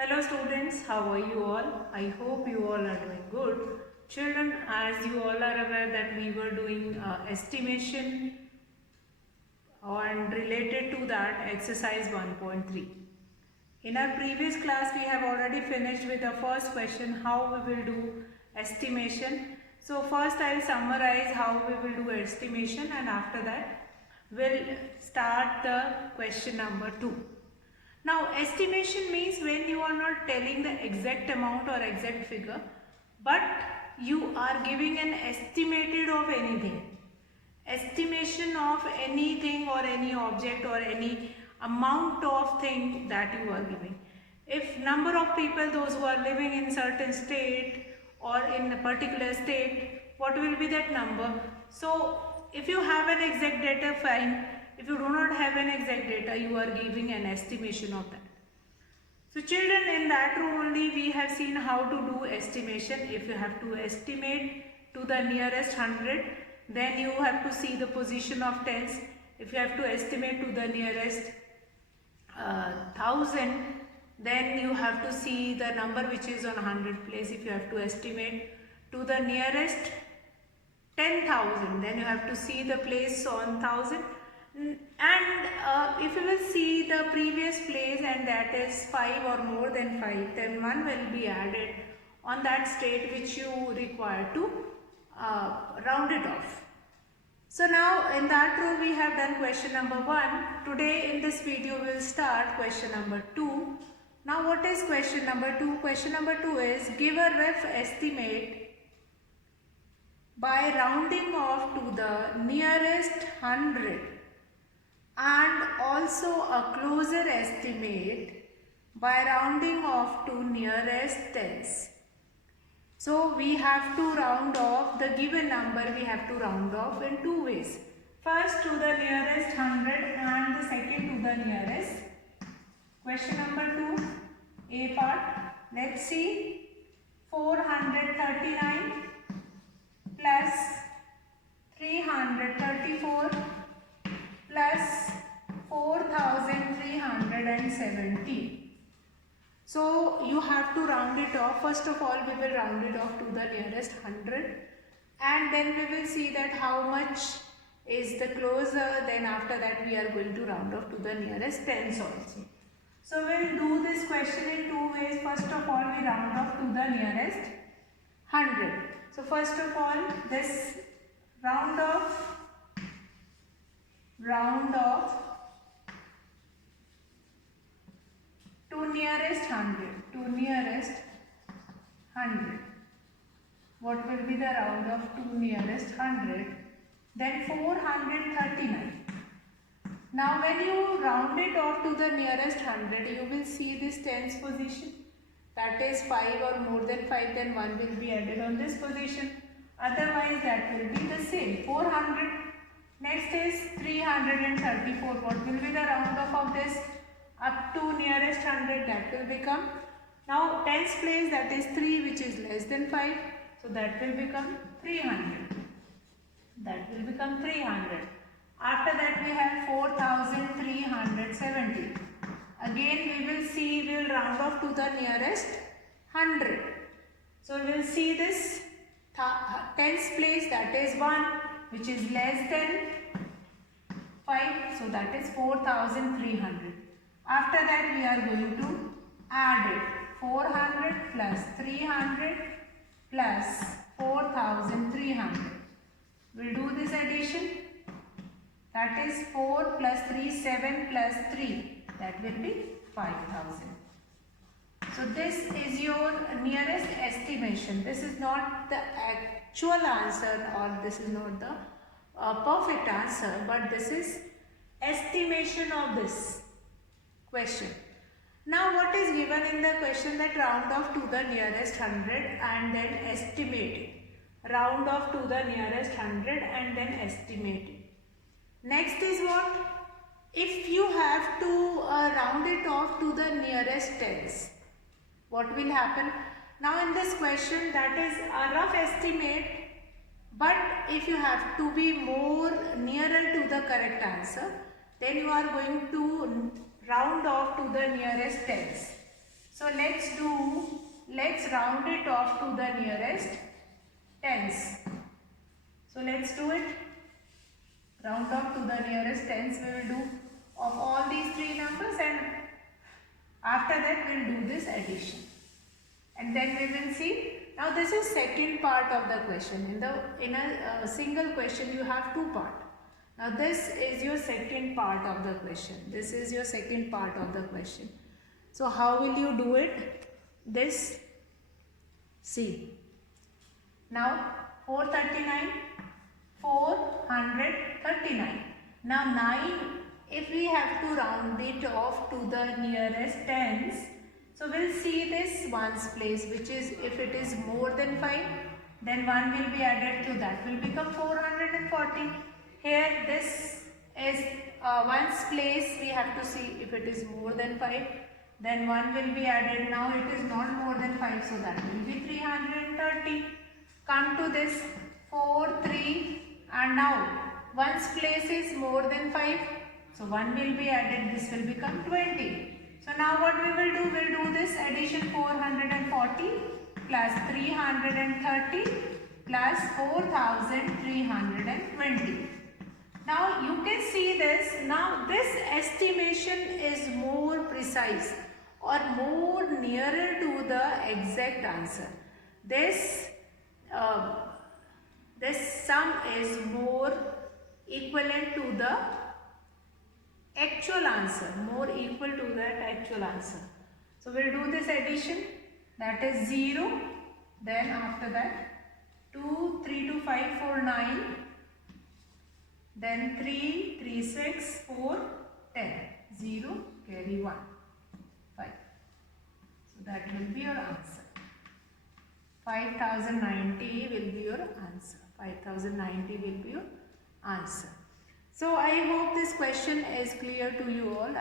Hello students, how are you all? I hope you all are doing good. Children, as you all are aware that we were doing estimation and related to that exercise 1.3. In our previous class we have already finished with the first question how we will do estimation. So first I will summarize how we will do estimation and after that we'll start the question number 2. Now estimation means when you are not telling the exact amount or exact figure, but you are giving an estimated of anything. Estimation of anything or any object or any amount of thing that you are giving. If number of people, those who are living in certain state or in a particular state, what will be that number? So if you have an exact data, fine. If you do not have an exact data, you are giving an estimation of that. So children, in that room only we have seen how to do estimation. If you have to estimate to the nearest 100, then you have to see the position of tens. If you have to estimate to the nearest 1000, then you have to see the number which is on 100 place. If you have to estimate to the nearest 10,000, then you have to see the place on 1000. And if you will see the previous place and that is 5 or more than 5, then 1 will be added on that state which you require to round it off. So now in that row we have done question number 1. Today in this video we will start question number 2. Now what is question number 2? Question number 2 is give a rough estimate by rounding off to the nearest 100 and also a closer estimate by rounding off to nearest tens. So we have to round off the given number, we have to round off in two ways. First to the nearest 100 and the second to the nearest. Question number 2, A part. Let's see, 439 plus 334 plus 4370. So you have to round it off. First of all we will round it off to the nearest 100 and then we will see that how much is the closer, then after that we are going to round off to the nearest tens also. So we will do this question in two ways. First of all we round off to the nearest 100. So first of all this round off to nearest 100, to nearest 100. What will be the round off to nearest 100? Then 439. Now when you round it off to the nearest 100, you will see this tens position. That is 5 or more than 5, then 1 will be added on this position. Otherwise that will be the same, 400. Next is 334. What will be the round off of this? Up to nearest 100, that will become, now tens place, that is 3 which is less than 5. So that will become 300. That will become 300. After that we have 4370. Again we will see, we will round off to the nearest 100. So we will see this tens place, that is 1 which is less than 5. So that is 4300. After that we are going to add it. 400 plus 300 plus 4300. We will do this addition. That is 4 plus 3, 7 plus 3. That will be 5000. So this is your nearest estimation. This is not the actual answer or this is not the perfect answer, but this is estimation of this question. Now what is given in the question? That round off to the nearest 100 and then estimate it. Round off to the nearest 100 and then estimate it. Next is what? If you have to round it off to the nearest tens, what will happen? Now in this question, that is a rough estimate, but if you have to be more nearer to the correct answer, then you are going to round off to the nearest tens. So let's round it off to the nearest tens. So let's do it. Round off to the nearest tens we will do of all these three numbers, and after that we will do this addition. And then we will see. Now this is second part of the question. In a single question you have two parts. Now this is your second part of the question. This is your second part of the question. So how will you do it? This, see. Now 439, 439. Now 9, if we have to round it off to the nearest tens, so we'll see this ones place, which is, if it is more than 5, then 1 will be added to that, will become 440. Here this is ones place, we have to see if it is more than 5, then 1 will be added. Now it is not more than 5, so that will be 330. Come to this 4, 3, and now ones place is more than 5, so 1 will be added, this will become 20. So now what we will do, we'll do this addition, 440 plus 330 plus 4320. Now you can see this, now this estimation is more precise or more nearer to the exact answer. This sum is more equivalent to the actual answer, more equal to that actual answer. So we'll do this addition, that is 0, then after that 2, 3 to 5, 4, 9, then 3, 3, 6, 4, 10, 0, carry 1, 5. So that will be your answer. 5090 will be your answer. 5090 will be your answer. So I hope this question is clear to you all.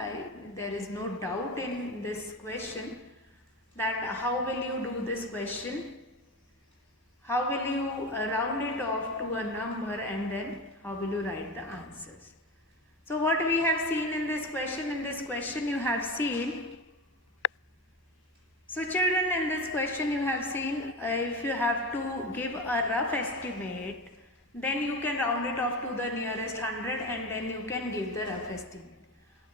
There is no doubt in this question that how will you do this question? How will you round it off to a number, and then how will you write the answers? So what we have seen in this question you have seen. So children, in this question you have seen if you have to give a rough estimate, then you can round it off to the nearest 100 and then you can give the rough estimate.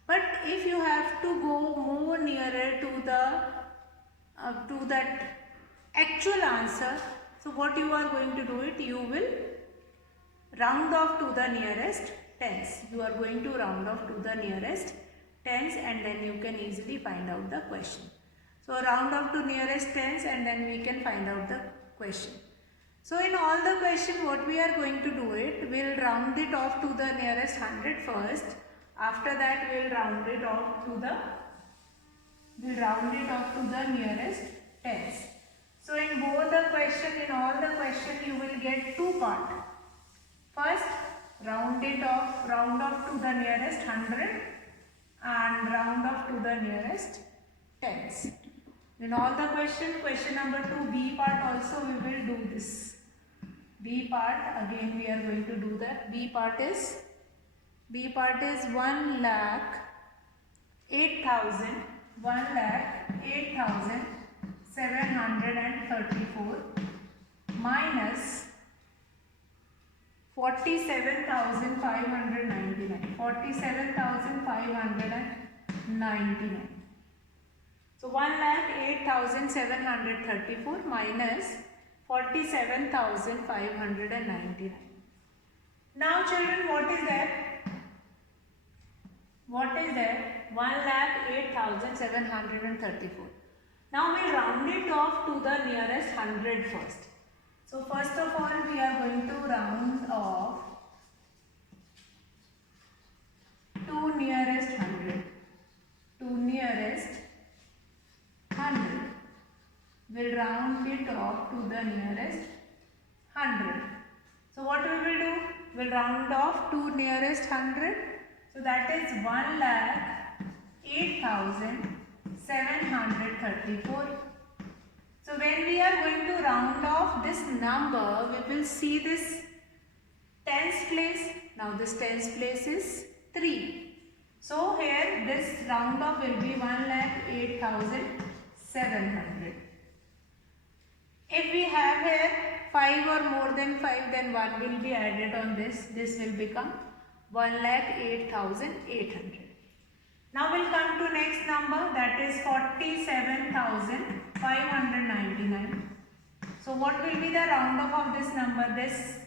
But if you have to go more nearer to that actual answer, so what you are going to do it, you will round off to the nearest tens. You are going to round off to the nearest tens, and then you can easily find out the question. So round off to nearest tens and then we can find out the question. So in all the question, what we are going to do it, we'll round it off to the nearest 100 first. After that we'll round it off to the nearest tens. So in both the question, in all the question, you will get two parts. First, round off to the nearest 100 and round off to the nearest tens. In all the question number 2, B part also we will do this. B part again we are going to do that. B part is 1,08,734 minus 47,599. So 1,08,734 minus 47,599. Now children, what is that? 1,08,734. Now we round it off to the nearest 100 first. So first of all we are going to round off to nearest 100. We'll round it off to the nearest 100. So what we will do? We'll round off to nearest 100. So that is 1,08,734. So when we are going to round off this number, we will see this tens place. Now this tens place is 3. So here this round off will be 1,08,734. 700. If we have here 5 or more than 5, then 1 will be added on this. This will become 1,08,800. Now we'll come to next number, that is 47,599. So what will be the round off of this number? This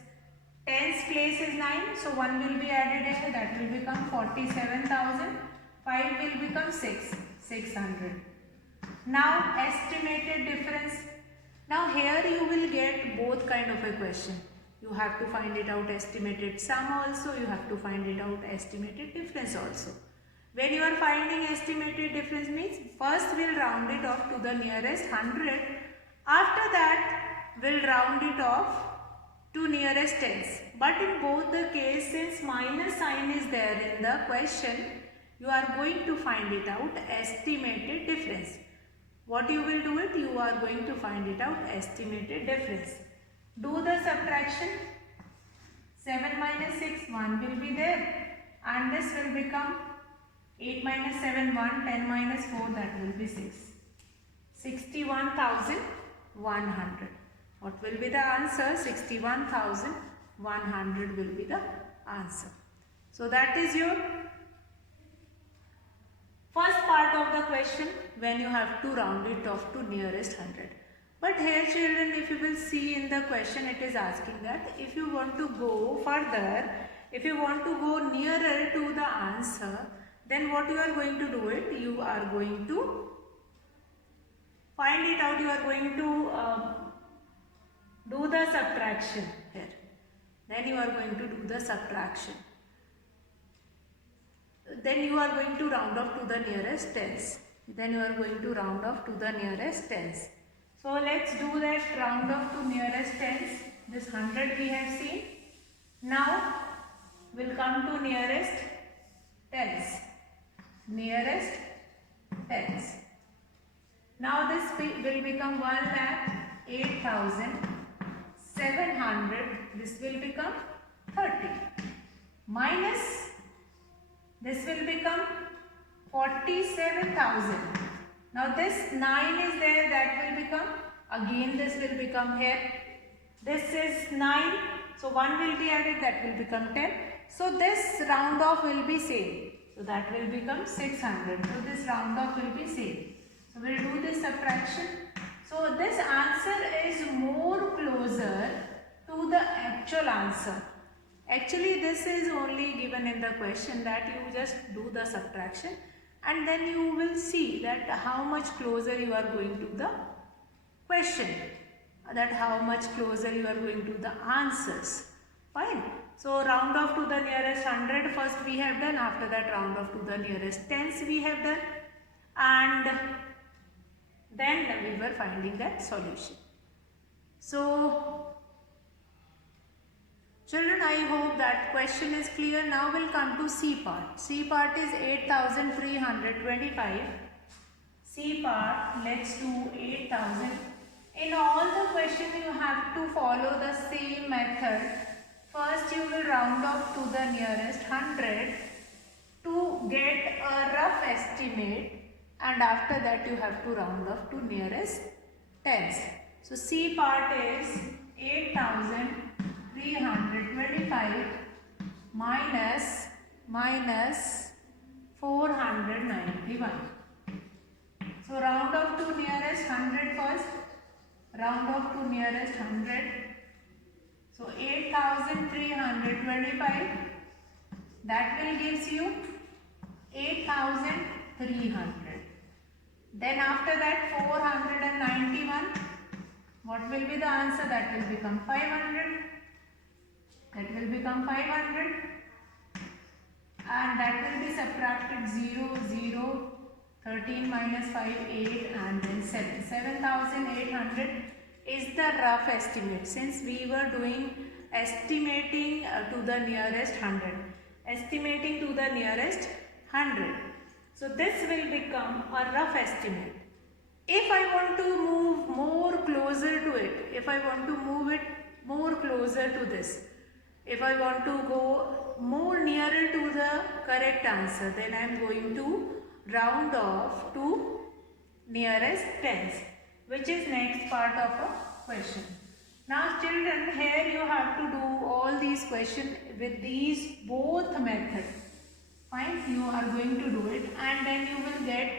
tens place is 9, so 1 will be added here, that will become 47,000. 5 will become 600. Now estimated difference. Now here you will get both kind of a question. You have to find it out estimated sum also, you have to find it out estimated difference also. When you are finding estimated difference means first we'll round it off to the nearest 100. After that we'll round it off to nearest tens. But in both the case, since minus sign is there in the question, you are going to find it out estimated difference. What you will do it? You are going to find it out estimated difference. Do the subtraction. 7 minus 6, 1 will be there. And this will become 8 minus 7, 1, 10 minus 4, that will be 6. 61,100. What will be the answer? 61,100 will be the answer. So that is your first part of the question, when you have to round it off to nearest 100. But here children, if you will see in the question, it is asking that if you want to go further, if you want to go nearer to the answer, then what you are going to do it? You are going to find it out, you are going to do the subtraction here. Then you are going to do the subtraction. Then you are going to round off to the nearest tens. Then you are going to round off to the nearest tens. So let's do that round off to nearest tens. This 100 we have seen. Now we'll come to nearest tens. Nearest tens. Now this will become 1,08,700. This will become 30. Minus this will become 47,000. Now this 9 is there, that will become, again this will become here. This is 9, so 1 will be added, that will become 10. So this round off will be same. So that will become 600. So this round off will be same. So we'll do this subtraction. So this answer is more closer to the actual answer. Actually this is only given in the question, that you just do the subtraction and then you will see that how much closer you are going to the question, that how much closer you are going to the answers. Fine. So round off to the nearest 100 first we have done, after that round off to the nearest tens we have done, and then we were finding that solution. So children, I hope that question is clear. Now we'll come to C part. C part is 8,325. C part, let's do 8,000. In all the question you have to follow the same method. First you will round off to the nearest 100 to get a rough estimate, and after that you have to round off to nearest tens. So C part is 8,325 minus 491. So round off to nearest 100 first. Round off to nearest 100. So 8,325. That will gives you 8,300. Then after that 491. What will be the answer? That will become 500. That will become 500. And that will be subtracted 0, 0, 13 minus 5, 8 and then 7. 7,800 is the rough estimate, since we were doing estimating to the nearest 100. Estimating to the nearest 100. So this will become a rough estimate. If I want to move more closer to it, if I want to move it more closer to this, if I want to go more nearer to the correct answer, then I am going to round off to nearest tens, which is next part of a question. Now children, here you have to do all these questions with these both methods. Fine, you are going to do it and then you will get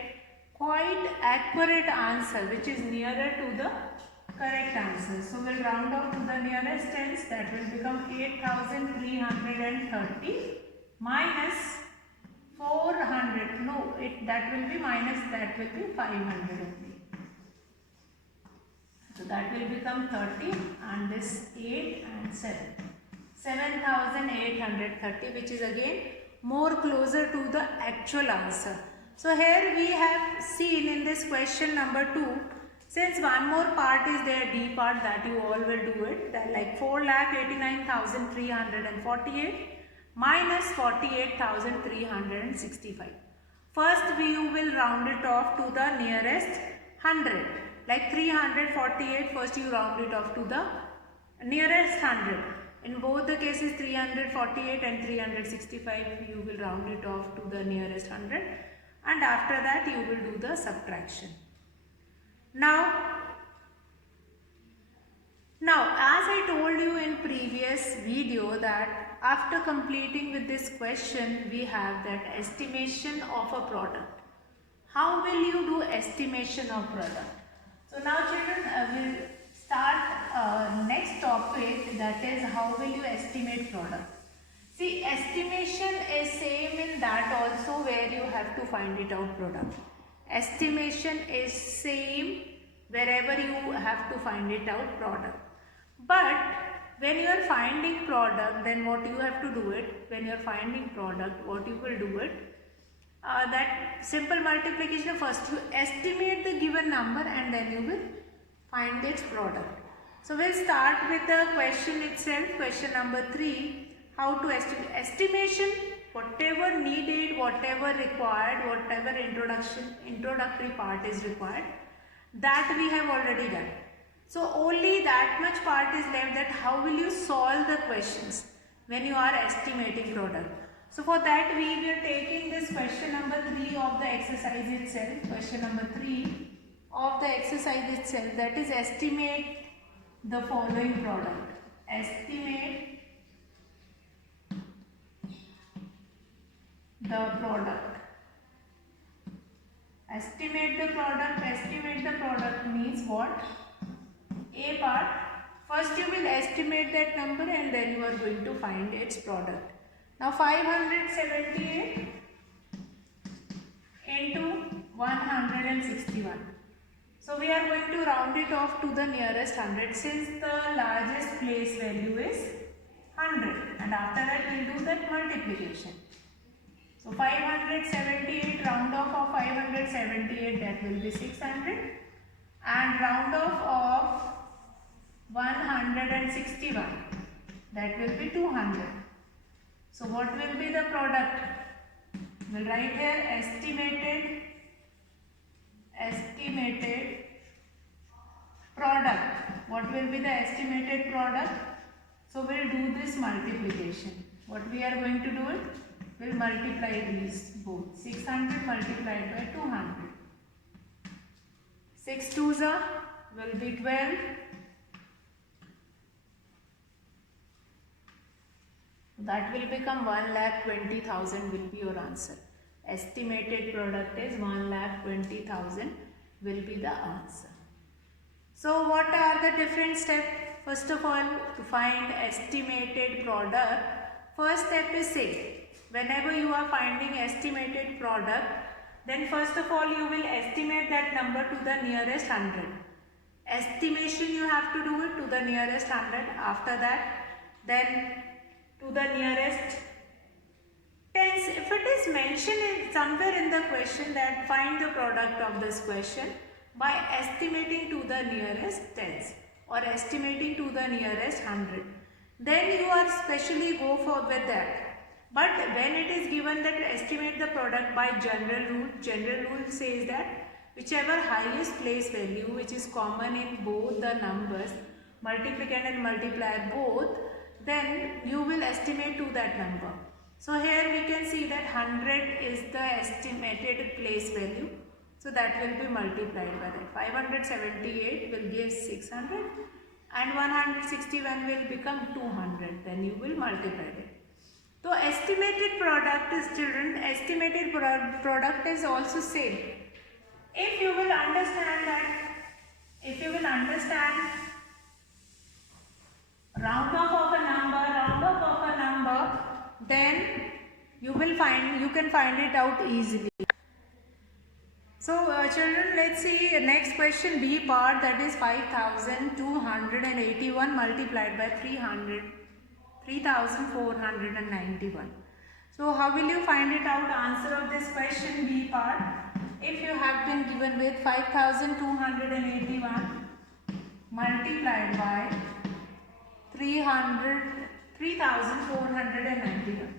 quite accurate answer which is nearer to the correct answer. So we'll round off to the nearest tens, that will become 8330 minus 400. No, that will be minus, that will be 500 only. So that will become 30 and this 8 and 7. 7830, which is again more closer to the actual answer. So here we have seen in this question number 2, since one more part is there, D part, that you all will do it, that like 4,89,348 minus 48,365. First you will round it off to the nearest 100. Like 348, first you round it off to the nearest 100. In both the cases 348 and 365 you will round it off to the nearest 100 and after that you will do the subtraction. Now as I told you in previous video that after completing with this question we have that estimation of a product. How will you do estimation of product? So now children, we'll start next topic, that is how will you estimate product. See, estimation is same in that also where you have to find it out product. Estimation is same wherever you have to find it out product. But when you are finding product, then what you have to do it, when you are finding product, what you will do it, that simple multiplication, first you estimate the given number and then you will find its product. So we'll start with the question itself, question number 3, how to estimate. Estimation, whatever needed, whatever required, whatever introductory part is required, that we have already done. So only that much part is left, that how will you solve the questions when you are estimating product. So for that we will taking this question number 3 of the exercise itself, question number 3 of the exercise itself, that is estimate the following product. Estimate the product. Estimate the product. Estimate the product means what? A part, first you will estimate that number and then you are going to find its product. Now 578 into 161. So we are going to round it off to the nearest 100 since the largest place value is 100 and after that we will do that multiplication. So 578, round off of 578, that will be 600 and round off of 161, that will be 200. So what will be the product? We'll write here estimated product. What will be the estimated product? So we'll do this multiplication. What we are going to do it? We'll multiply these both. 600 multiplied by 200. 6 2s will be 12. That will become 1,20,000 will be your answer. Estimated product is 1,20,000 will be the answer. So what are the different steps? First of all, to find estimated product, first step is say, whenever you are finding estimated product, then first of all you will estimate that number to the nearest 100. Estimation you have to do it to the nearest 100. After that, then to the nearest tens. If it is mentioned somewhere in the question that find the product of this question by estimating to the nearest tens or estimating to the nearest 100, then you are specially go for with that. But when it is given that estimate the product by general rule says that whichever highest place value which is common in both the numbers, multiplicand and multiplier both, then you will estimate to that number. So here we can see that 100 is the estimated place value. So that will be multiplied by that. 578 will give 600 and 161 will become 200. Then you will multiply it. So estimated product is, children, estimated product is also same. If you will understand round off of a number, then you can find it out easily. So children, let's see next question, B part, that is 5281 multiplied by 3491. So how will you find it out? Answer of this question, B part. If you have been given with 5281 multiplied by 3491.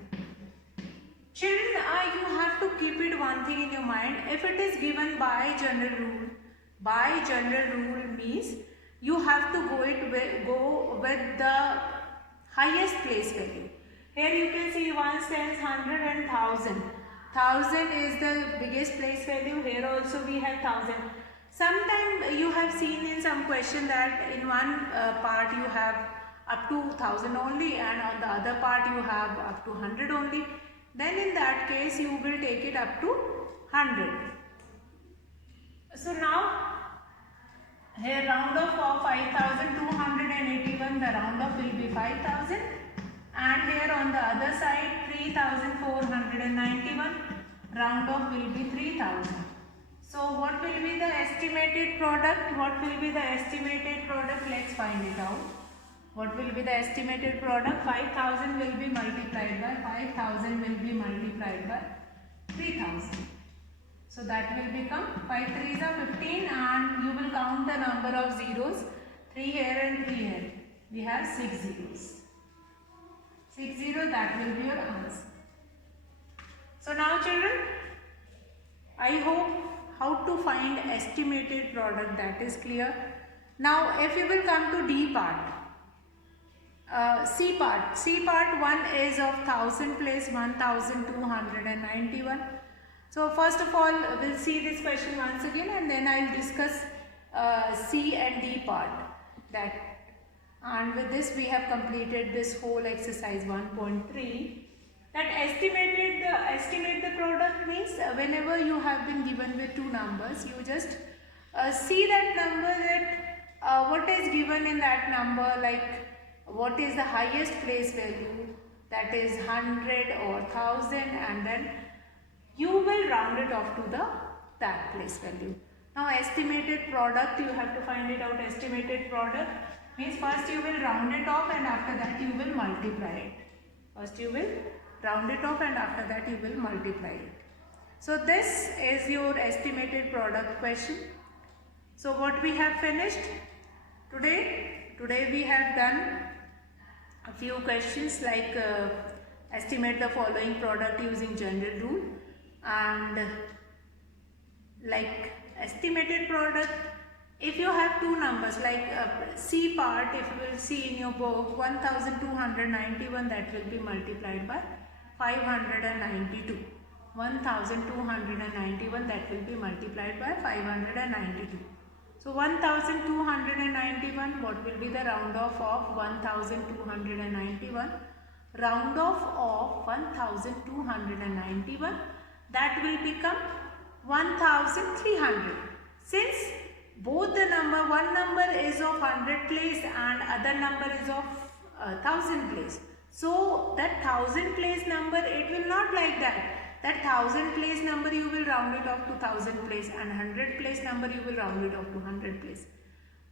Children, you have to keep it one thing in your mind. If it is given by general rule means you have to go with the highest place value. Here you can see 1 stands 100 and 1000. 1000 is the biggest place value. Here also we have 1000. Sometimes you have seen in some question that in one part you have up to 1000 only and on the other part you have up to 100 only. Then in that case you will take it up to 100. So now here round off of 5281, the round off will be 5000, and here on the other side 3491, round off will be 3000. So what will be the estimated product? Let's find it out. What will be the estimated product? 5000 will be multiplied by 3000. So that will become 5 3s are 15, and you will count the number of zeros. 3 here and 3 here. We have 6 zeros. 6 0, that will be your answer. So now children, I hope how to find estimated product, that is clear. Now if you will come to D part. C part 1 is of 1000 place 1291. So first of all we'll see this question once again, and then I'll discuss C and D part. And with this we have completed this whole exercise 1.3. That estimate the product means whenever you have been given with two numbers, you just see that number, that what is given in that number, like what is the highest place value, that is 100 or 1000, and then you will round it off to that place value. Now estimated product, you have to find it out. Estimated product means first you will round it off and after that you will multiply it. So this is your estimated product question. So what we have finished today we have done a few questions like estimate the following product using general rule, and like estimated product, if you have two numbers like C part, if you will see in your book 1291, that will be multiplied by 592. 1291, that will be multiplied by 592. So 1291, what will be the round off of 1291? Round off of 1291, that will become 1300. Since both the one number is of 100 place and other number is of 1000 place. So that 1000 place number, it will not like that. That 1000 place number you will round it off to 1000 place, and 100 place number you will round it off to 100 place.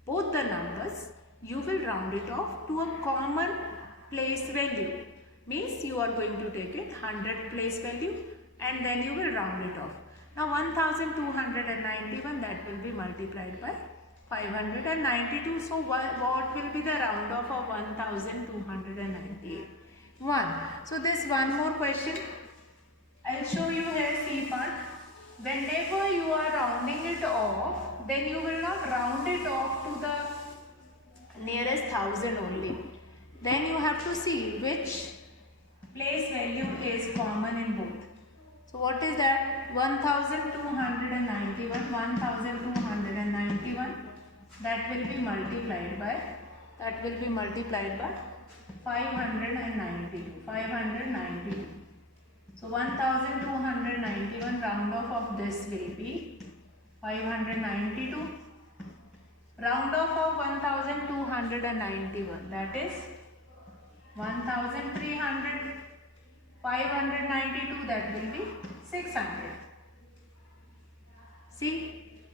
Both the numbers you will round it off to a common place value. Means you are going to take it 100 place value and then you will round it off. Now 1291, that will be multiplied by 592. So what will be the round off of 1298? 1. So this one more question. I'll show you here C part. Whenever you are rounding it off, then you will not round it off to the nearest 1000 only. Then you have to see which place value is common in both. So So what is that? 1291, 1291, that will be multiplied by 592. So 1291 round off of this will be 592. Round off of 1291, that is 1300. 592, that will be 600. See,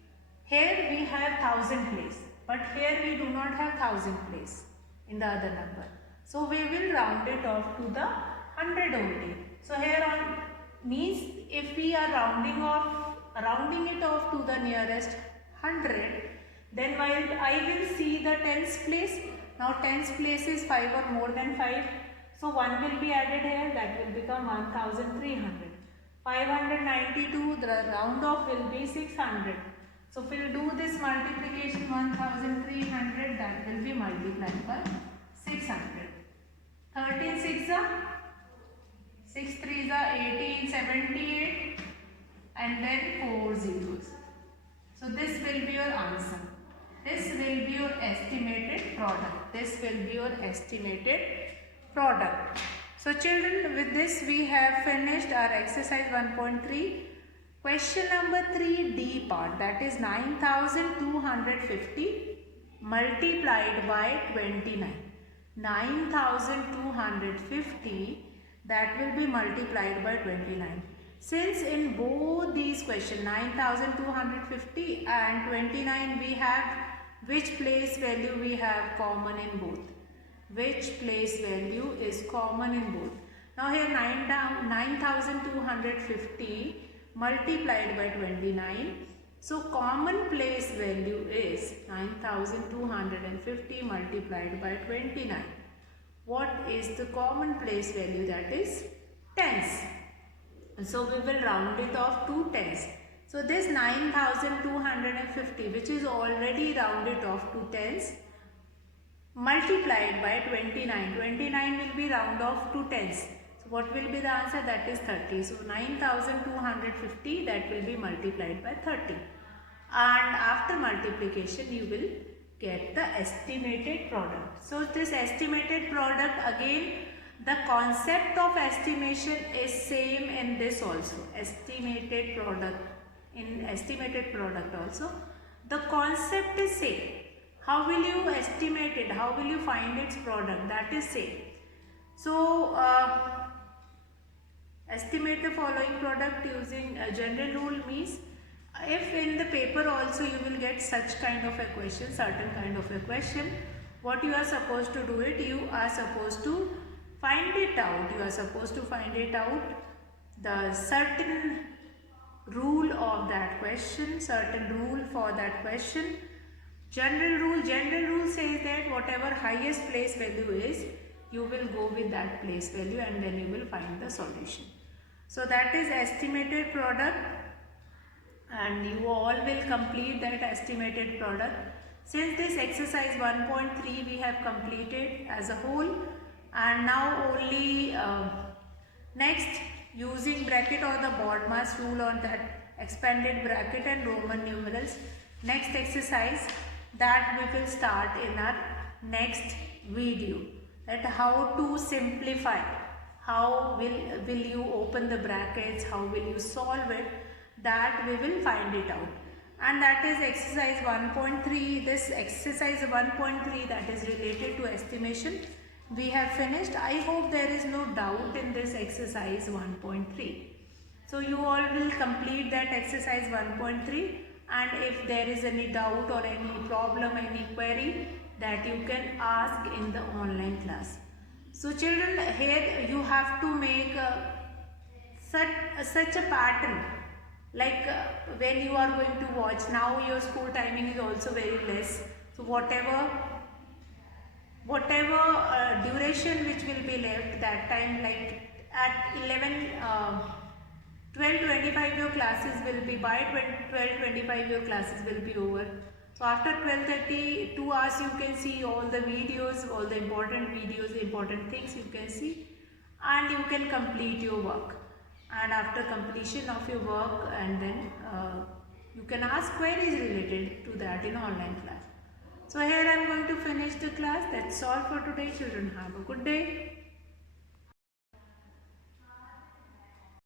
here we have 1000 place, but here we do not have 1000 place in the other number. So we will round it off to the 100 only. So here on means if we are rounding it off to the nearest 100, then while I will see the tens place. Now tens place is 5 or more than 5. So 1 will be added here, that will become 1300. 592, the round off will be 600. So if we will do this multiplication 1300, that will be multiplied by 600. 13 6 6 3 18, 78, and then 4 zeros. So this will be your answer. This will be your estimated product. So children, with this we have finished our exercise 1.3. Question number 3D part, that is 9250 multiplied by 29. 9250, that will be multiplied by 29. Since in both these questions 9250 and 29 we have which place value we have common in both. Which place value is common in both. Now here 9250 multiplied by 29. So common place value is 9250 multiplied by 29. What is the common place value? That is tens. So we will round it off to tens. So this 9250, which is already rounded off to tens, multiplied by 29. 29 will be round off to tens. So what will be the answer? That is 30. So 9250, that will be multiplied by 30. And after multiplication you will get the estimated product. So this estimated product, again the concept of estimation is same in this also. Estimated product, in estimated product also the concept is same. How will you estimate it? How will you find its product? That is same. So estimate the following product using a general rule means, if in the paper also you will get such kind of a question, certain kind of a question, what you are supposed to do it, you are supposed to find it out. You are supposed to find it out, the certain rule of that question, certain rule for that question. General rule says that whatever highest place value is, you will go with that place value and then you will find the solution. So that is estimated product, and you all will complete that estimated product. Since this exercise 1.3 we have completed as a whole, and now only next using bracket or the BODMAS rule on that expanded bracket and Roman numerals, next exercise that we will start in our next video, that how to simplify, how will you open the brackets, how will you solve it, that we will find it out. And that is exercise 1.3. this exercise 1.3 that is related to estimation we have finished. I hope there is no doubt in this exercise 1.3. So you all will complete that exercise 1.3, and if there is any doubt or any problem, any query, that you can ask in the online class. So children, here you have to make such a pattern, like when you are going to watch. Now your school timing is also very less, so whatever duration which will be left, that time, like at 12:25 your classes will be, by 12:25 your classes will be over. So after 12:30, 2 hours you can see all the videos, all the important videos, important things you can see, and you can complete your work. and after completion of your work, and then you can ask queries related to that in online class. So here I am going to finish the class. That's all for today. Children, have a good day.